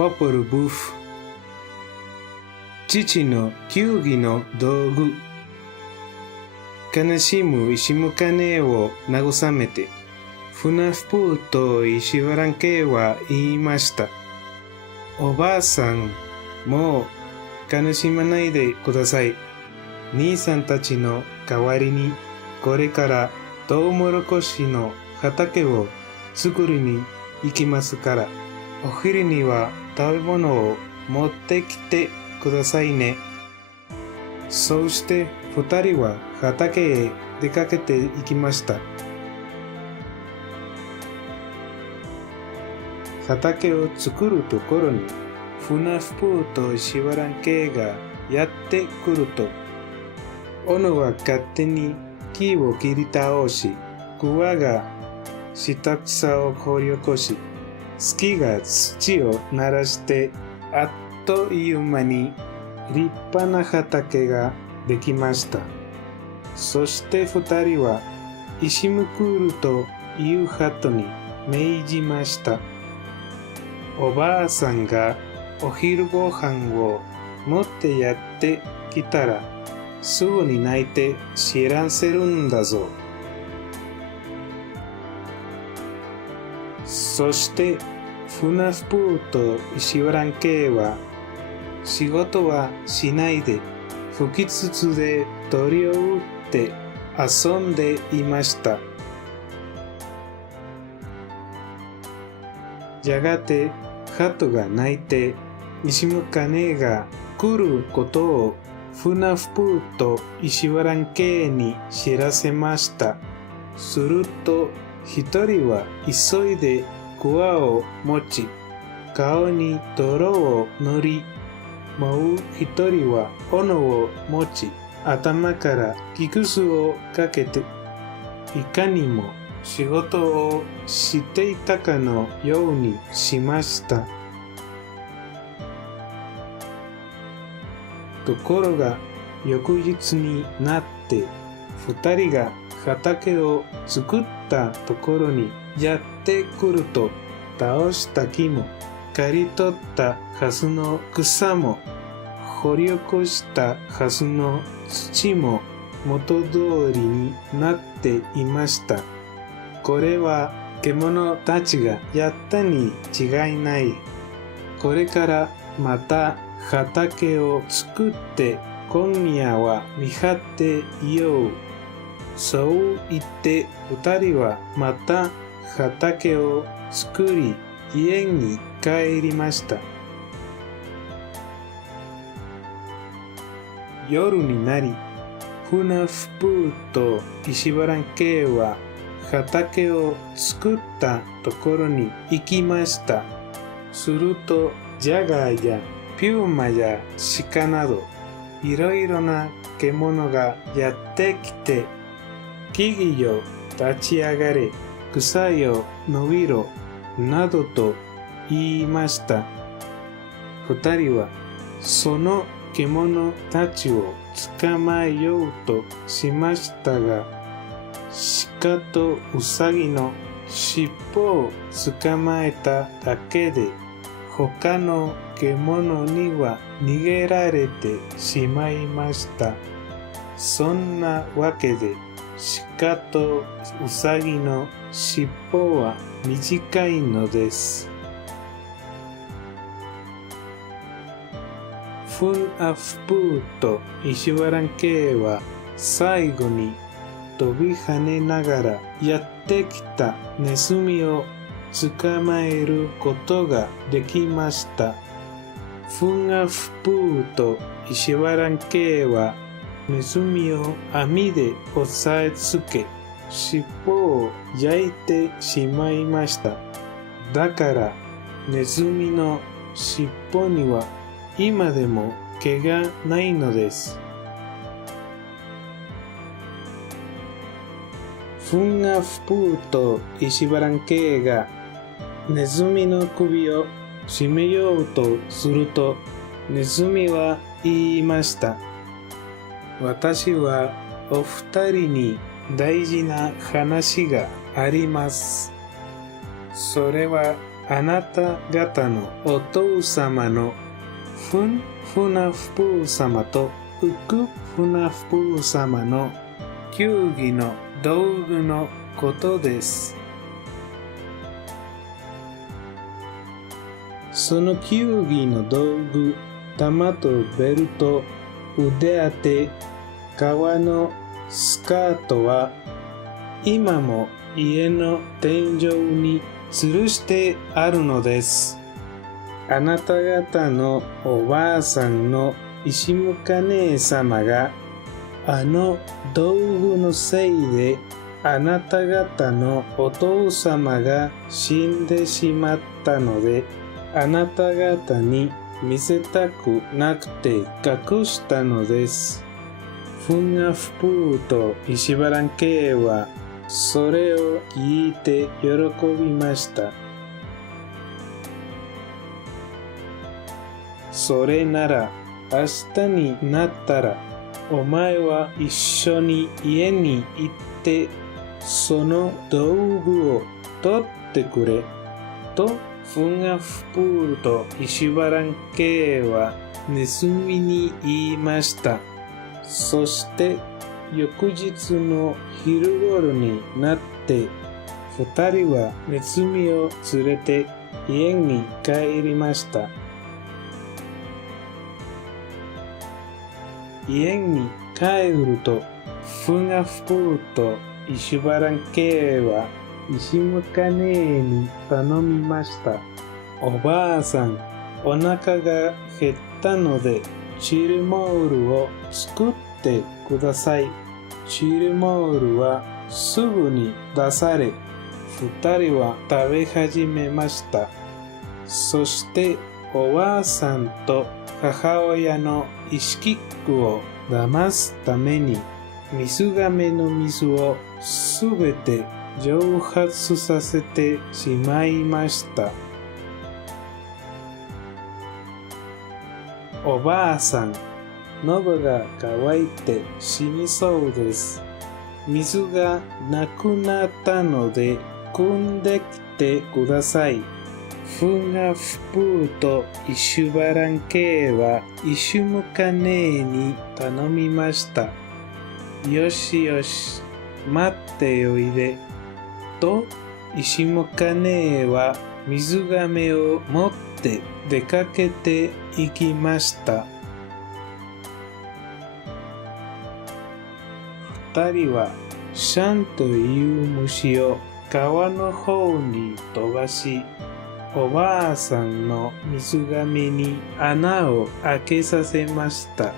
ポポルブフ。父の球技の道具。悲しむ石むかねを慰めて、フナフプーと石原んけは言いました。おばあさん、もう悲しまないでください。兄さんたちの代わりに、これからトウモロコシの畑を作りに行きますから、お昼には食べ物を持ってきてくださいね。そうして二人は畑へ出かけて行きました。畑を作るところに、フナフプーと石原んけがやってくると、オノは勝手に木を切り倒し、クワが下草を掘り起こし、スキが土を鳴らして、あっという間に立派な畑ができました。そして二人はイシムクールという鳩に命じました。おばあさんがお昼ご飯を持ってやってきたら、すぐに泣いて知らせるんだぞ。そしてフナフプーと石原んけは仕事はしないで吹き筒で鳥を撃って遊んでいました。やがて鳩が鳴いて石むかねが来ることをフナフプーと石原んけに知らせました。すると一人は急いでクワを持ち、顔に泥を塗り、もう一人は斧を持ち、頭から木くずをかけて、いかにも仕事をしていたかのようにしました。ところが翌日になって二人が畑を作ったところにやってくると、倒した木も刈り取ったはずの草も掘り起こしたはずの土も元通りになっていました。これは獣たちがやったに違いない。これからまた畑を作って今夜は見張っていよう。そう言って二人はまた畑を作り家に帰りました。夜になり、フナフプーと石原んけは畑を作ったところに行きました。するとジャガーやピューマや鹿などいろいろな獣がやってきて、木々よ立ち上がれ、草よ伸びろなどと言いました。二人はその獣たちを捕まえようとしましたが、鹿とウサギの尻尾を捕まえただけで、他の獣には逃げられてしまいました。そんなわけで、鹿とウサギの尻尾は短いのです。フンアフプーと石原んけは最後に飛び跳ねながらやってきたネズミを捕まえることができました。フンアフプーと石原んけはネズミを網で押さえつけ、尻尾を焼いてしまいました。だからネズミの尻尾には今でも毛がないのです。フンアフプーと石原んけがネズミの首を絞めようとすると、ネズミは言いました。私はお二人に大事な話があります。それはあなた方のお父様のふんふなふぷー様とうくふなふぷー様の球技の道具のことです。その球技の道具、玉とベルト、腕当て、革のスカートは今も家の天井に吊るしてあるのです。あなた方のおばあさんの石むか姉様があの道具のせいであなた方のお父様が死んでしまったので、あなた方に見せたくなくて隠したのです。フンガフプーとイシバランケーはそれを聞いて喜びました。それなら明日になったらお前は一緒に家に行ってその道具を取ってくれとフンガフプーとイシバランケーは盗みに言いました。そして翌日の昼頃になって二人はネズミを連れて家に帰りました。家に帰るとフンガフプーとイシバランケーはイシムカネーに頼みました。おばあさん、お腹が減ったのでチルモールを作ってください。チルモールはすぐに出され、二人は食べ始めました。そしておばあさんと母親のイシキックを騙すために水亀の水をすべて蒸発させてしまいました。おばあさん、喉が渇いて死にそうです。水がなくなったので汲んできてください。フンガフプーとイシュバランケーはイシュムカネーに頼みました。よしよし、待っておいで。と、イシムカネーは水亀を持って出かけて行きました。二人はシャンという虫を川の方に飛ばし、おばあさんの水亀に穴を開けさせました。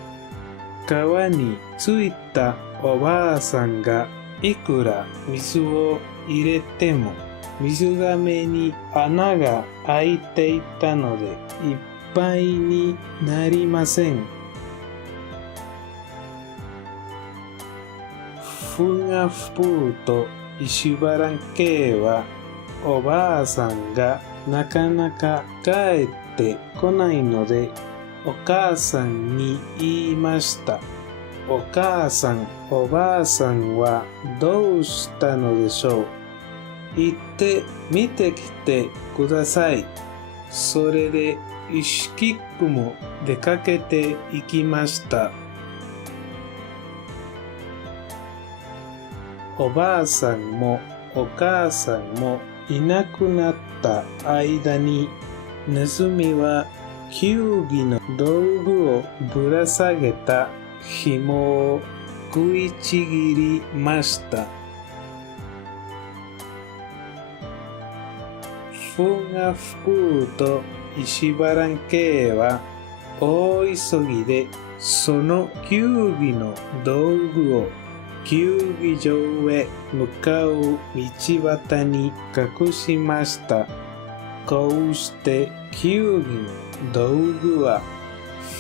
川に着いたおばあさんがいくら水を入れても水亀に穴が開いていたのでいっぱいになりません。フンガフプーとイシュバランケーはおばあさんがなかなか帰ってこないのでお母さんに言いました。お母さん、おばあさんはどうしたのでしょう。行って見てきてください。それでイシキックも出かけて行きました。おばあさんもお母さんもいなくなった間にネズミは球技の道具をぶら下げた紐を食いちぎりました。フンガフプーとイシバランケーは大急ぎでその球技の道具を球技場へ向かう道端に隠しました。こうして球技の道具は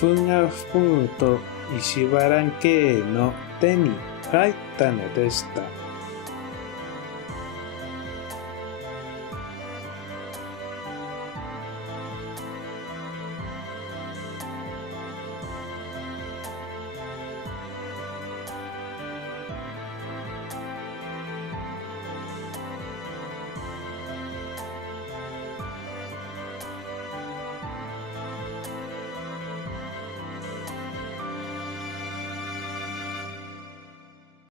フンガフプーとイシバランケーの手に入ったのでした。